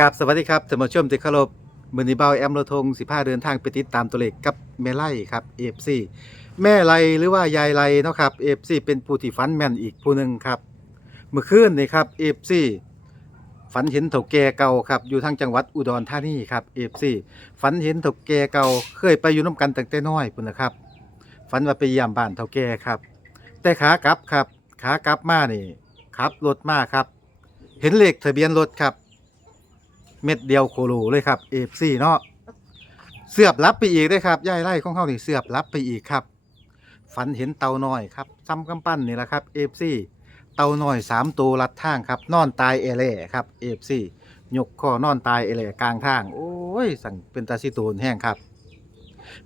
กับสวัสดีครับท่านผู้ชมที่เคารพมือนีเบาแอมโลทง15 เดินทางไปติดตามตัวเลขกับแม่ไล่ครับ FC แม่ไล่หรือว่ายายไล่เนาะครับ FC เป็นผู้ที่ฝันแม่นอีกผู้หนึ่งครับ เมื่อคืนนี่ครับ FC ฝันเห็นเถาแก่เก่าครับอยู่ทางจังหวัดอุดรธานีครับ FC ฝันเห็นเถาแก่เก่าเคยไปอยู่น้ำกันตั้งแต่น้อยพุ่นนะครับฝันว่าไปเยี่ยมบ้านเถาแก่ครับ แต่ขากลับครับขากลับมานี่ขับรถมาครับ เห็นเลขทะเบียนรถครับ เม็ดเดียวโคโลเลยครับเอฟซีเนาะเสือบรับไปอีกด้วยครับย่ายไร่ของเขานี่เสือบรับไปอีกครับฝันเห็นเต่าน้อยครับซ้ำกำปั้นนี่แหละครับเอฟซีเต่าน้อยสามตัวลัดทางครับ นอนตายเอเล่ครับเอฟซียกคอนอนตายเอเล่กลางทาง โอ้ย สั่งเป็นตาซิตูนแห้งครับ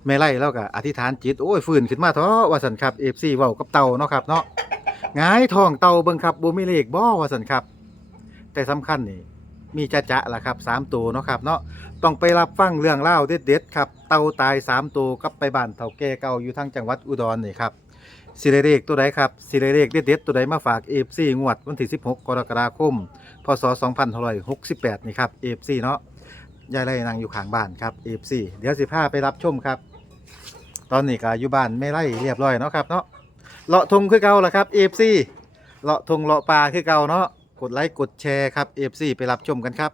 แม่ไล่แล้วก็อธิษฐานจิตโอ้ยฟื้นขึ้นมาเถอะว่าสันครับเอฟซีเว้ากับเต่าเนาะครับเนาะหงายทองเต่าเบิ่งครับบ่มีเลขบ่ว่าสันครับ แต่สำคัญนี่ มีจะจะล่ะครับสามตัวเนาะครับเนาะต้องไปรับฟังเรื่องเล่าเด็ดๆครับเต่าตายสามตัวกับไปบ้านเฒ่าแก่เก่าอยู่ทางจังหวัดอุดรนี่ครับสิได้เลขตัวใดครับสิได้เลขเด็ดๆตัวใดมาฝาก FC งวดวันที่ 16 กรกฎาคม พศ 2568 นี่ครับ FC เนาะยายไล่นางอยู่ข้างบ้านครับ FC เดี๋ยวสิพาไปรับชมครับ ตอนนี้ก็อยู่บ้านไม่ไล่เรียบร้อยเนาะครับเนาะเลาะทงคือเก่าล่ะครับ FC เลาะทงเลาะปลาคือเก่าเนาะ กดไลค์กดแชร์ครับ FC ไปรับชมกันครับ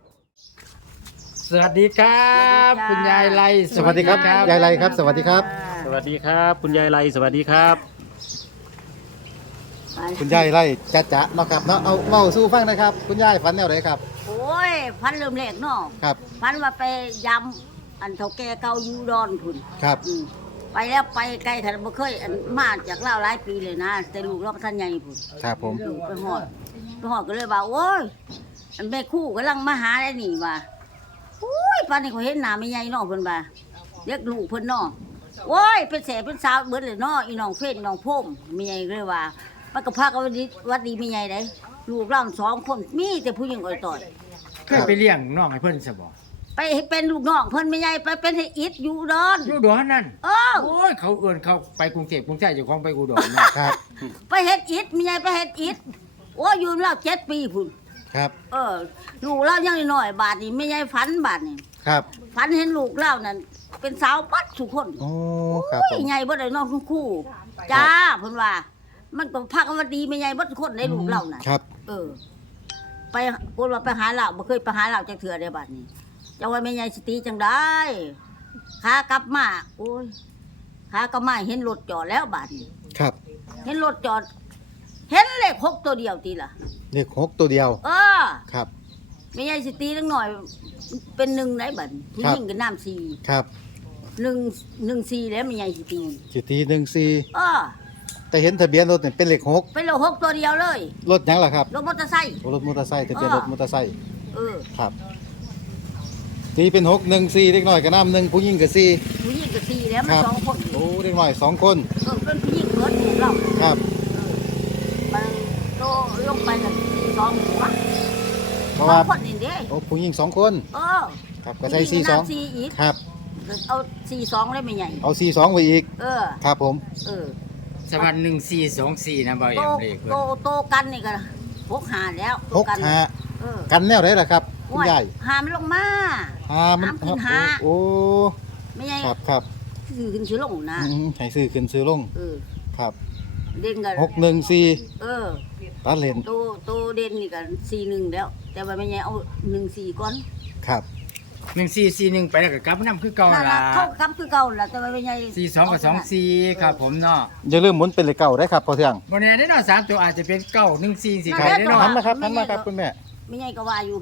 สวัสดีครับ สวัสดีจ้า คุณยายไลสวัสดีครับยายไลครับสวัสดีครับ สวัสดีครับ คุณยายไลสวัสดีครับ ไปคุณยายไล่จะจะเนาะครับเนาะเอาเมาสู้ฟังนะครับ คุณยายฝันแนวไหนครับโอ้ยพันเริ่มแรกเนาะครับพันว่าไปยำอันเท่าแก่เก่าอยูดอนพุ่นครับอืมไปแล้วไปไกลขนาดบ่เคยอันมาจากลาวหลายปีเลยนะ แต่ลูกเราท่านใหญ่พุ่นครับผม อยู่ไปหอดไป หอดก็เลยว่าโอ้ยอันแม่คู่กำลังมาหาได้นี่ว่าโอ้ยปานนี้เขาเห็นหน้าไม่ใหญ่เนาะเพิ่นว่าเรียกลูกเพิ่นเนาะโอ้ยเป็นแสบเป็นสาวเบิดเลยเนาะอีน้องเฟ้นน้องพ่มไม่ใหญ่เลยว่ามันก็พากันวัดดีวัดดีไม่ใหญ่ได้ลูกเราสองคนมีแต่ผู้หญิงอ่อยต่อยเคยไปเลี้ยงน้องให้เพิ่นซะบ่ไปให้เป็นลูกน้องเพิ่นไม่ใหญ่ไปเป็นให้อิดอยู่ดอนอยู่ดอนนั่นเออโอ้ยเขาเอิ้นเขาไปกรุงเทพกรุงเทพอยู่ของไปอุดรนะครับ ไปเฮ็ดอิดไม่ใหญ่ไปเฮ็ดอิด โอ้ยอยู่แล้วเจ็ดปีพุ่นครับ เออลูกเรายังน้อยบาทนี่ไม่ใหญ่ฝันบาทนี่ครับ ฝันเห็นลูกเรานั่นเป็นสาวปัดทุกคนโอ้ ครับผโอ้มยใหญ่บ่ได้น้องทั้งคู่จ้าเพิ่นว่า มันก็พักว่าดีไม่ใหญ่บ่ทุกคนได้ลูกเราน่ะครับ เออ ไปคนว่าไปหาเราบ่เคยไปหาเราจักเทื่อได้บัดนี้จะว่าแม่ใหญ่สติจังได้ขากลับมาโอ้ยขากลับมาเห็นรถจอดแล้วบัดนี้ครับ เห็นรถจอด เห็นเลขหกตัวเดียวตีล่ะ เลขหกตัวเดียว เออครับแม่ใหญ่สติจังหน่อย เป็นหนึ่งได้บัดนี้ผู้ครับหญิงก็น้ำสี่ครับหนึ่งหนึ่งสี่แล้วแม่ใหญ่สติจิตีหนึ่งสี่เออแต่เห็นทะเบียนรถเนี่ยเป็นเลขหกเป็นเลขหกตัวเดียวเลย รถหยังล่ะครับ รถมอเตอร์ไซค์ รถมอเตอร์ไซค์ทะเบียนเออรถมอเตอร์ไซค์ เออ ครับตีเป็นหกหนึ่งสี่เล็กน้อยกับน้ำหนึ่งผู้หญิงกับสี่ผู้หญิงก็สี่แล้วมันครับสองคนโอ้เล็กน้อยสองคนเออเป็นผู้หญิงเบิดถูกเราครับ มันโตลงไปกันสี่สองหัว เพ ราะว่าสองคนนี่เด้โอ้ผู้หญิงสองคน เออครับก็ใช้สี่สองผู้หญิก็นับสี่อีกครับ เอาสี่สองได้ไม่ใหญ่เอาสี่สองไปอีก เออ ครับผม เออสวรรค์1424นะบ่โตเอ็มเลขเพิ่โตนโตกันนี่ก็หกหาแล้วโตหกกันห้าเออกันแนวไหนล่ะครับคุณยายหามันลงมาหามันห้ามขึ้นหาโอ้ไม่ใช่ครับครับซื้อขึ้นซื้อลงนะอืมให้ซื้อขึ้นซื้อลงเออครับเด่นกันหกหนึ่งสี่เออ ตัดเลนโตโตเด่นนี่กันสี่หนึ่งแล้ว แต่ว่าไม่ใช่เอาหนึ่งสี่ก่อนครับ1441ไปแล้วก็กลับนํคือเก่านั่นล่ะละเข้ากำคือเก่าละแต่ว่าไม่ใช่42กับ24ครับผมเนาะอย่าลืมหมุนเป็นเลขเก่าได้ครับพอเที่ยงบ่แน่ได้เนาะสามตัวอาจจะเป็น914สิคก็รับได้นั่เนาะนหันแหละมาครับหันมาครับคุณแม่ไม่ใช่ก็ว่าอยู่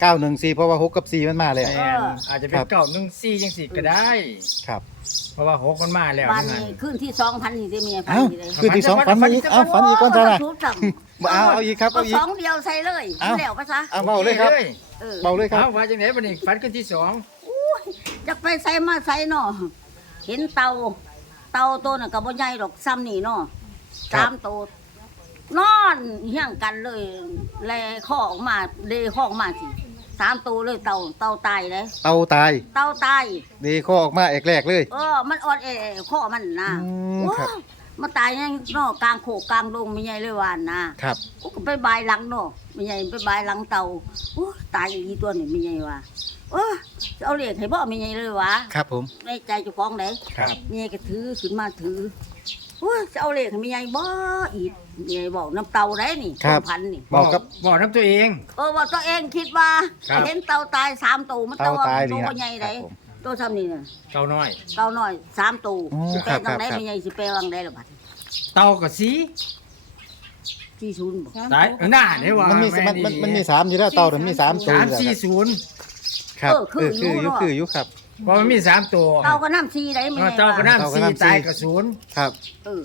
เก้าหนึ่งสี่เพราะว่าหกกับสี่มันมาแล้ว แม่นอาจจะเป็น914จังซี่ก็ได้ ครับเพราะว่าหกมันมาแล้วบ้านนี่นี้ขึ้นที่สองพันนี่ได้เมียพันเอ้านี่เลยคือที่สองฝันมาอีกเอ้าฝันอีกก่อนจ้าทุบจัง เอาเอาอีกครับเอาอีก สองเดียวใส่เลยเอ้าแล้วไปซะเอาเบาเลยครับเออเบาเลยครับ เอาว่าจังได๋บัดนี้ฝันขึ้นที่สองจะไปใส่มาใส่เนาะเห็นเตา เตาตัวน่ะกับบ่ใหญ่ดอกซ้ำนี่เนาะครัสาบมตัวนอนเฮี้ยงกันเลยแลข้อออกมาเดข้อออกมาสิสามตัวเลยเตาเตาตายเลยเตาตายเตาตาย ดีข้อออกมาเอกแรกเลย เออ มันอ่อนแอข้อมันนะอืมโอ้ครับ มาตายยังเนอกกลางโขกกลางดงไม่ใหญ่เลยวานนะครับ กูก็ไปบายหลังเนาะไม่ใหญ่ไปบายหลังเตาโอ้ตายอีตัวนี่ไม่ใหญ่ว่ะโอ้จะเอาเหล็กให้บ่ไม่ใหญ่เลยวะครับผม ในใจเจ้าของไหนครับไม่ใหญ่ก็ถือขึ้นมาถือโอ้จะเอาเหล็กให้ไม่ใหญ่บ่อีกไม่ใหญ่บอกน้ำเตาได้นี่ครับ พันนี่บอกกับบอกน้ำตัวเอง เออว่าตัวเองคิดว่าครับ เห็นเตาตายสามตัวมันเตาตายตันี่วนะบ่ใหญ่ไดครับผม ตัวซ้ำนี่น่ะเต่าน้อย เตาน้อยสามตัวโอ้สิครัแปลบงครับได้ครับ ไม่ใหญ่สิแปลวังได้ละบัดเต่ากับสีที่ศูนย์บ่ตายเออหน้าเนี่ยว่ามันมีมันมันมันมีสามอยู่แล้วเต่าเนี่ยมีสามตัวสามอยู่แล้วสี่ครับศูนย์ครับเออคืออยู่คืออยู่ครับ เพราะมันมีสามตัวเตาก็น้ำซีได้ไม่เอใหอญ่เต่ากับว่ะน้ำสี่ ตายกับศูนย์ครับ เออ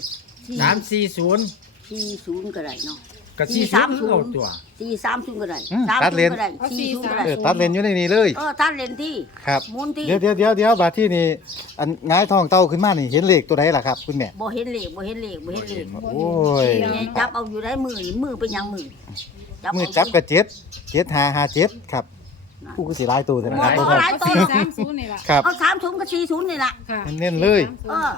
สี่สามสี่ศูนย์สี่ศูนย์ก็ได้เนาะ กับสี่สี่ศูสานมย์คือเอาตัว สี่สามศูนย์ก็ได้อืมสามตัดศูเลนน ย์ก็ได้สี่ศูนย์ก็ได้เออตัดเลนอยู่ในนี้เลย เออตัดเลนที่ครับ หมุนที่เดี๋ยวเดี๋ยวเดี๋ยวเดี๋ยวบาดที่นี่อันง่ายท้องเต่าขึ้นมานี่เห็นเลขตัวใดล่ะครับ คุณแม่ บ่เห็นเหล็กบ่เห็นเหล็กบ่เห็นเหล็กโอ้ยจับเอาอยู่ได้มือนี่มือเป็นหยังมือมือจับกระเจ็ดเจ็ดหาหาเจ็ดครับผู้ก็สิหลายตัวนะหมครับดเบิ่งเอาครับหลายตัวสามศูนย์นี่ล่ะครับ เอาสามศูนย์กับสี่ศูนย์นี่ล่ะค่ะเน้นเลย เออ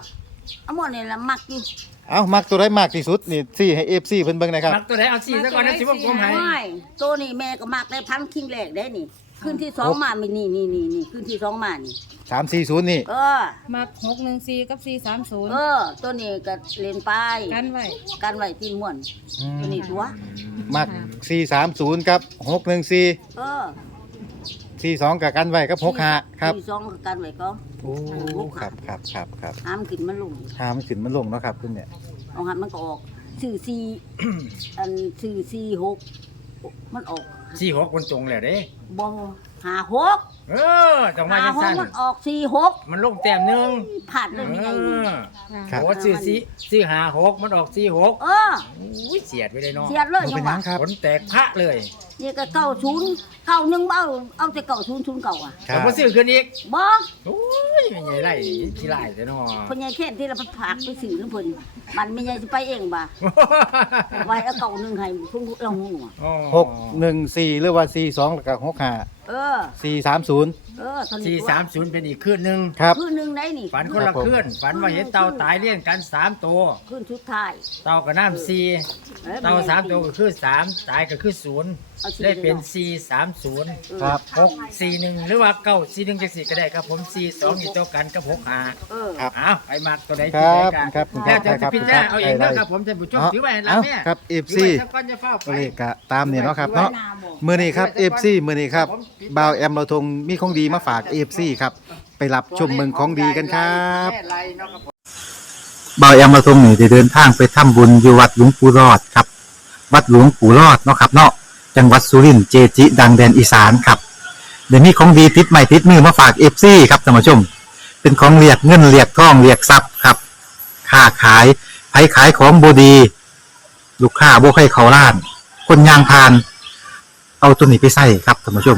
เอาหมดนี่ละมักอยู่ เอ้ามักตัวใดมากที่สุดนี่ซี่ให้ FC เพิ่นเบิ่งหนะครับ มักตัวไหนเอาสี่ซะก่อนนะสิว่าผมให้ไม่ตัวนี้แม่ก็มักได้พันคิงแรกได้นี่ขึ้นที่สองมาไม่นี่นี่นี่นี่ขึ้นที่สองมานี่340นี่ เออมาหกหนึ่งสี่กับสี่สามศูนย์เออ ตัวนี้ก็เล่นไปกันไว้กันไว้ที่ม่วนอืมตัวนี้ตัวมัก430ครับ614เออ 42กับกันไว้กับ65ครับที่สองก็กันไว้ก็โอ้ครับครับครับครับห้ามขึ้นมันลงหามันขึ้นมันลงเนาะครับคุณแม่เอาหันมันก็ออกสื่อซีอันสื่อซีหกมันออกสี่หกคนตรงเลยเด้บอ หาหกเออต้องมาหาจังหกสั้นมันออกสี่หกมันลงแต้มหนึ่งผ่านเลยไม่ไงนี่ครับ โอ้สี่สี่สี่ห้าหกมันออกสี่หกเอออุ้ยเสียดไปเลยเนาะเสียดเลยบ่ยัเป็นงหยัวะงครับ ผลแตกพระเลยนี่ก็เก้าศูนย์เก้าหนึ่งเอาเอาแต่เก้าศูนย์ศูนย์เก้าอะครัแต่บ พอซื้อขึ้นอีกบอโอ้ยไม่ใหญ่ไรที่ไรแต่เนาะพญายแค่ที่เราไปผากไปสื่อน้ำเพลินมันไม่ใช่จะไปเองบ่าไว้เอาเก้าหนึ่งให้พุ่งเราหูอะอ๋อหกหนึ่งสี่หรือว่าสี่สองแล้วก็หกห้า เออสี่สามศูนย์ เออตอนสี่นี้สามศูนย์เป็นอีกขึ้นหนึ่งครับ คือหนึ่งได้นี่ฝันคนละขึ้นฝันว่าเห็นเต่าตายเลี้ยงกันสามตัวขึ้นชุดท้ายเต่ากับน้ำสี่อ้ยเต่าสามตัวก็คือสามตายก็คือศูนย์อาสี่ได้เป็นนาะสี่สามศูนย์ครับ หกสี่หนึ่งหรือว่าเก้าสี่หนึ่งจังสี่ก็ได้ครับผมสี่สองอยู่เท่ากันกับหกห้าเออ ครับ อ้าวไปมากตัวใดคที่รับใดกันครับคุณครัแล้บวจะพิจารณาเอาเองนะครับผมท่านผู้ชมเนาะถือไว้ให้รับเอ้าแม่ครับเอฟถือซีไว้สักก้อนจะเฝ้าไปตัวเลขกะตามนี่เนาะครับเนาะ มือนี้ครับเอฟซีมือนี้ครับบ่าวแอมเราทงมีของดีมาฝากเอฟซีครับ ไปรับชมเมืองของดีกันครับเนาะครับผมบ่าวแอมเราทงนี่ได้เดินทางไปทำบุญอยู่วัดหลวงปู่รอดครับ วัดหลวงปู่รอดเนาะครับเนาะจังหวัดสุรินทร์เจจิ ดังแดนอีสานครับ เดี๋ยวนี้ของดีติดใหม่ติดมือมาฝากเอฟซีครับท่านผู้ชม เป็นของเรียกเงินเรียกทองเรียกทรัพย์ครับค้าขายไผขายของบดี ลูกค้าบ่ให้เขาล้าน คนยางพาน เอาตัวนี้ไปใส่ครับท่านผู้ชม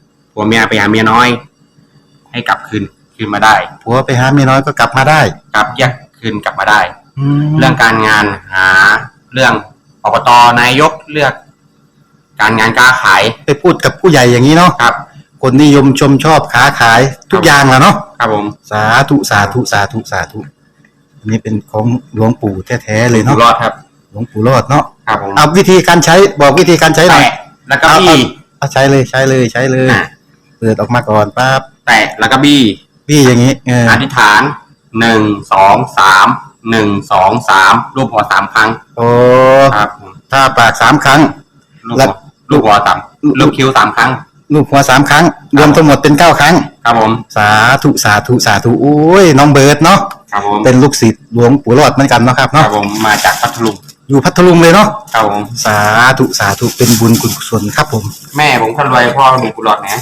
ผัวเมียไปหาเมียน้อย ให้กลับคืนคืนมาได้ ผัวไปหาเมียน้อยก็กลับมาได้กลับแยกคืนกลับมาได้แล้เรื่วองการงานหาเรื่องอบตนายกเลือก การงานการขายไปพูดกับผู้ใหญ่อย่างนี้เนาะครับ คนนิยมชมชอบค้าขายทุกอย่างแหล้วเนาะครับผมสาธุสาธุสาธุสาธุอันนี้เป็นของหลวงปู่แท้ๆเลยอยู่เนาะรอดครับ หลวงปู่รอดเนาะครับผมเอาวิธีการใช้บอกวิธีการใช้หน่อยแตะแล้วก็บี้ เอาใช้เลยใช้เลยใช้เลย อะ เปิดออกมาก่อนปั๊บแตะแล้วก็บี้พี่อย่างนี้เอออธิษฐานหนึ่งสองสามหนึ่งสองสามรูปหัวสามครั้งโอ้ครับผมถ้าปากสามครั้ง ลูกแล้หัววลูกหัวสามลูกคิ้วสามครั้ง ลูกหัวสามครั้ง รวมทั้งหมดเป็นเก้าครั้ง ครับผม สาธุสาธุสาธุโอ้ยน้องเบิร์ดเนาะครับผมเป็นลูกศิษย์หลวงปู่รอดเหมือนกันเนาะครับครัเนาะบผมมาจากพัทลุงอยู่พัทลุงเลยเนาะครับผมสาธุสาธุเป็นบุญคุณกุศลครับผม แม่ผมคนรวยพ่อมีกุหลาบนะ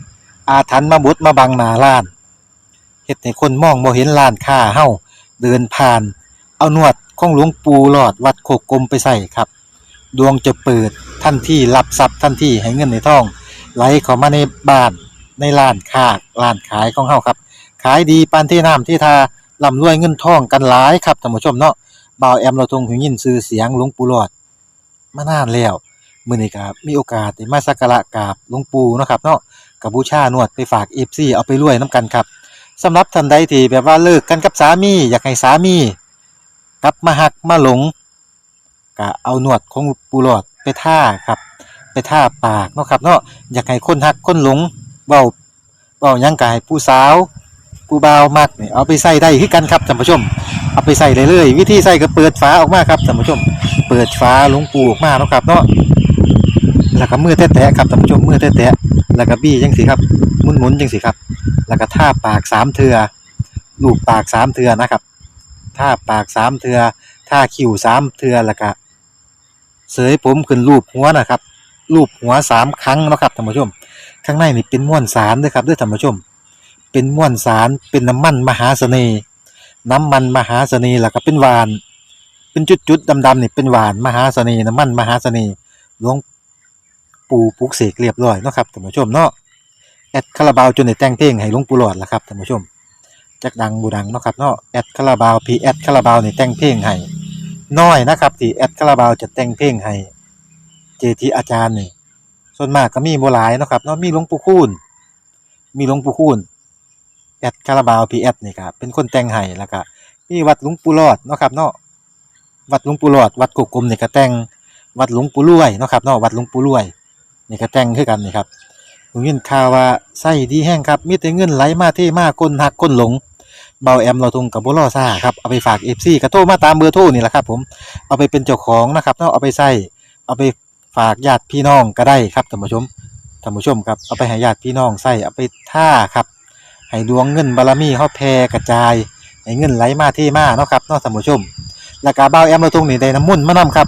อาถรรพ์มาบดมาบังหน้าร้านเฮ็ดให้คนมองบ่เห็นร้านค้าเฮาเดินผ่าน เอานวดของหลวงปู่หลอดวัดโคกกลมไปใส่ครับ ดวงจะเปิดทันที่รับทรัพย์ทันที่ให้เงินในท้อง ไหลเข้ามาในบ้านในร้านค้าร้านขายของเฮาครับ ขายดีปานที่น้ำที่ทาร่ำรวยเงินทองกันหลายครับท่านผู้ชมเนาะบ่าวแอมเราทงหูยินชื่อเสียงหลวงปู่หลอดมานานแล้วมื้อนี้ก็มีโอกาสได้มาสักการะกราบหลวงปู่เนาะครับเนาะ กับบูชานวดไปฝาก FC เอาไปรวยนํกันครับสำหรับท่านใดที่แบบว่าเลิกกันกับสามีอยากให้สามีกลับมาหักมาหลงก็เอาหนวดของปูหลอดไปท่าครับ ไปท่าปากเนาะครับเนาะอยากให้คนหักคนหลงเว้าเว้ายังกายผู้สาวผู้บ่าวมักเนี่ยเอาไปใส่ได้คือกันครับท่านผู้ชม เอาไปใส่ได้เลยวิธีใส่ก็เปิดฝาออกมาครับท่านผู้ชม เปิดฝาหลวงปูออกมาเนาะครับเนาะ แล้วก็มือแตะๆครับท่านผู้ชมมือแตะๆแล้วก็บี้จังสิครับหมุนๆจังสิครับ แล้วก็ท่าปากสามเทือลูบปากสามเทือนะครับท่าปากสามเทือท่าคิ้วสามเทือแล้วก็เสยผมขึ้นรูปหัวนะครับรูปหัวสามครั้งนะครับท่านผู้ชม ข้างในนี่เป็นม้วนสารด้วยครับด้วยท่านผู้ชม เป็นม้วนสารเป็นน้ำมันมหาเสน่ห์น้ำมันมหาเสน่ห์แล้วก็เป็นหวาน เป็นจุดๆดำๆนี่เป็นหวานมหาเสน่ห์น้ำมันมหาเสน่ห์หลวง ปูปลุกเสกเรียบร้อยเนาะครับท่านผู้ชมเนาะแอดคาราบาวจนได้แต่งเพลงให้หลวงปู่หลอดละครับท่านผู้ชมจักดังบูดังเนาะครับเนาะแอดคาราบาวพีแอดคาราบาวนี่แต่งเพลงให้น้อยนะครับที่แอดคาราบาวจะแต่งเพลงให้เจทีอาจารย์นี่ส่วนมากก็มีบ่หลายเนาะครับเนาะมีหลวงปู่คูณมีหลวงปู่คูณแอดคาราบาวพีแอดนี่ครับเป็นคนแต่งให้แล้วก็มีวัดหลวงปู่รอดเนาะครับเนาะวัดหลวงปู่รอดวัดกุกกลมนี่ก็แต่งวัดหลวงปู่รวยเนาะครับเนาะวัดหลวงปู่รวย นี่ก็แต่งคือกันนี่ครับผมยินข่าวว่าไส้ดีแห้งครับมีแต่เงินไหลมาเทมาคนหักคนหลงเบาแอมเราทงกับบุรอซ่าครับเอาไปฝากเอฟซีกระโทรมาตามเบอร์โทรนี่แหละครับ ผมเอาไปเป็นเจ้าของนะครับเนาะเอาไปใส่เอาไปฝากญาติพี่น้องก็ได้ครับท่านผู้ชมท่านผู้ชมครับเอาไปให้ญาติพี่น้องใส่เอาไปท่าครับให้ดวงเงินบารมีเขาแผ่กระจายให้เงินไหลมาเที่มาเนาะครับเนาะท่านผู้ชมแล้วก็เบาแอมเราทงนี่ได้น้ำมุ่นมานํครับ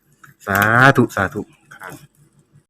สาธุ สาธุครับ